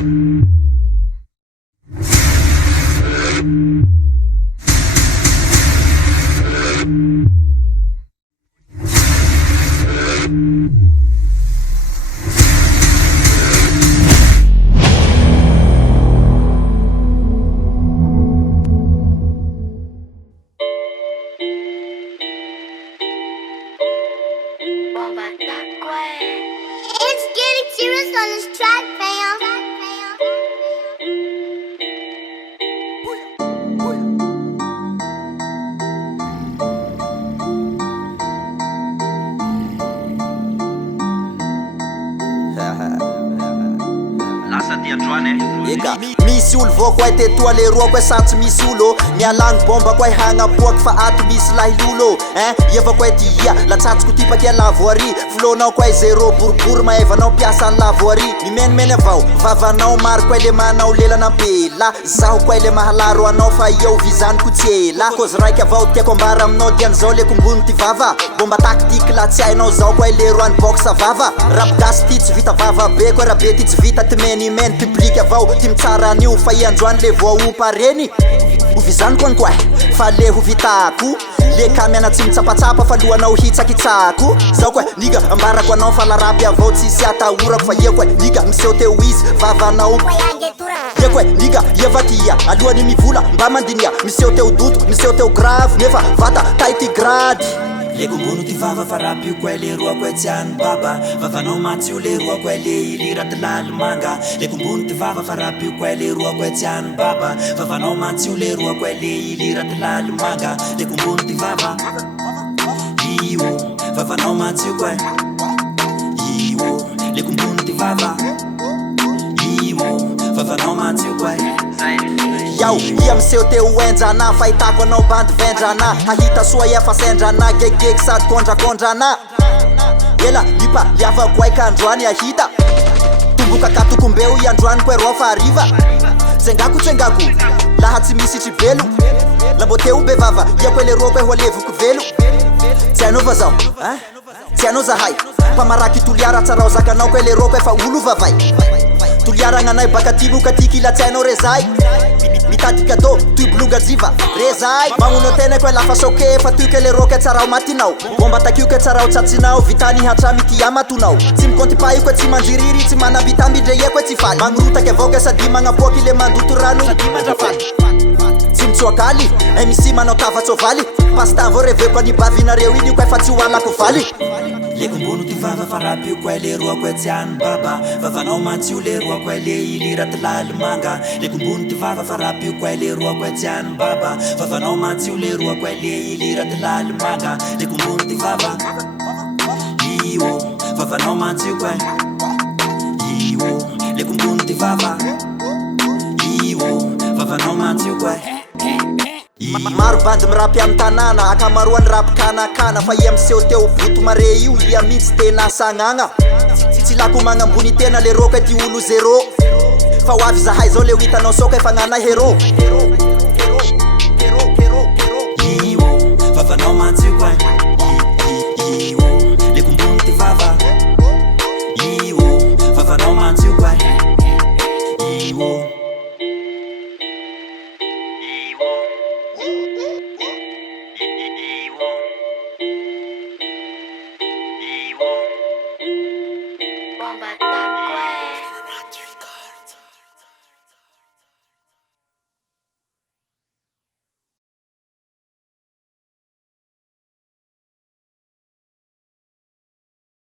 It's getting serious on this track, fam. Misy olo voako ay tetoa le roako ay santsy misy olo mialagny bomba ko ay hagnapoaky fa ato misy lahilolo iavako ay tia latsatsiko tipaky lavoary flonao ko ay zéro boribory maevanao piasa ny lavoary mimenimeny avao vavanao maro ko ay le manao lelan'ampela zaho ko ay le mahalaro anao fa eo vizany ko tsy ela kozy raiky avao tiako ambara aminao dian'izao le kombony ty vava bomba taktiky la tsy hainao zao ko ay le roany box vava rapigasy ty tsy vita vava be ko raha be ty tsy vita ty menimeny public avao ty mitsara an'io fa iandroany le voaompareny ho vizany koa koa fa le ho vitako le kamiana tsy mitsapatsapa fa lohanao hitsakitsako zao koa niga ambarako anao fa larapy avao tsisy atahorako fa ia koa niga miseho teo izy vavanao ia koa niga iavakia alohany mivola mba mandinia miseho teo dotoko miseho teo grave nefa vata taity grady le kombono ty vava fa rapio ko ay le roako ay tsy any baba vavanao matsio le roako ay le iliraty lalimanga le kombono ty vava fa rapio ko ay le roako ay tsy any baba vavanao matsio le roako ay le iliraty lalimanga le kombono ty vava io vavanao matsio ko ay io le kombono ty vava io vavanao matsio ko ay Yao, ia miseho teo endrana fahitako anao bandy vendrana hahita soa efa sendrana gegeg sady kondrakondrana ela lipa liavako ay ka androany ahita tomboka katokombeo iandroany ko ero fa ariva tsengako laha tsy misy tribelo lambô teo be vava ia ko le roko ho levoko velo tsy hainao va zao tsy hainao zahay mpamaraky toliara tsarao zakanao ko le roko efa olo vavay toliaragna anay baka tiboka tiky la tsy hainao rezay mitady cadeau toy bologa jiva rezay magnono tena ko lafa soke fa toy ke le roke tsarao matinao bomba takio ke tsarao tsatsinao vitany hatramy ty amatonao tsy mikonty pa io ko tsy mandririry tsy manabitambi ndre ia ko tsy faly magnorotaky avao ke sady magnapoaky le mandoto rano sady mandrafaly tsy mitsoakaly ay misy manao tavatsovaly pastan vao reveko any bavinareo iny ko efa tsy hoalako valy le kombono ty vava fa rapio ko ay le roako ay tsy any baba vavanao matsio le roako ay le iliraty lalimanga le kombono ty vava fa rapio ko ay le roako ay tsy any baba vavanao matsio le roako ay le iliraty lalimanga le kombono ty vava io vavanao matsio ko ay io le kombono ty vava io vavanao matsio ko ay maro bandy mirapy amy tanàna akamaroany rapy kanakana fa ia miseho teo boto mare io ia mihitsy tena sagnagna tsy lako magnambony tena le roka ty olo zéro fa ho avy zahay zao le ho hitanao soka efa gnana hero io vavanao matsio ko io le kombony ty vava io vavanao matsio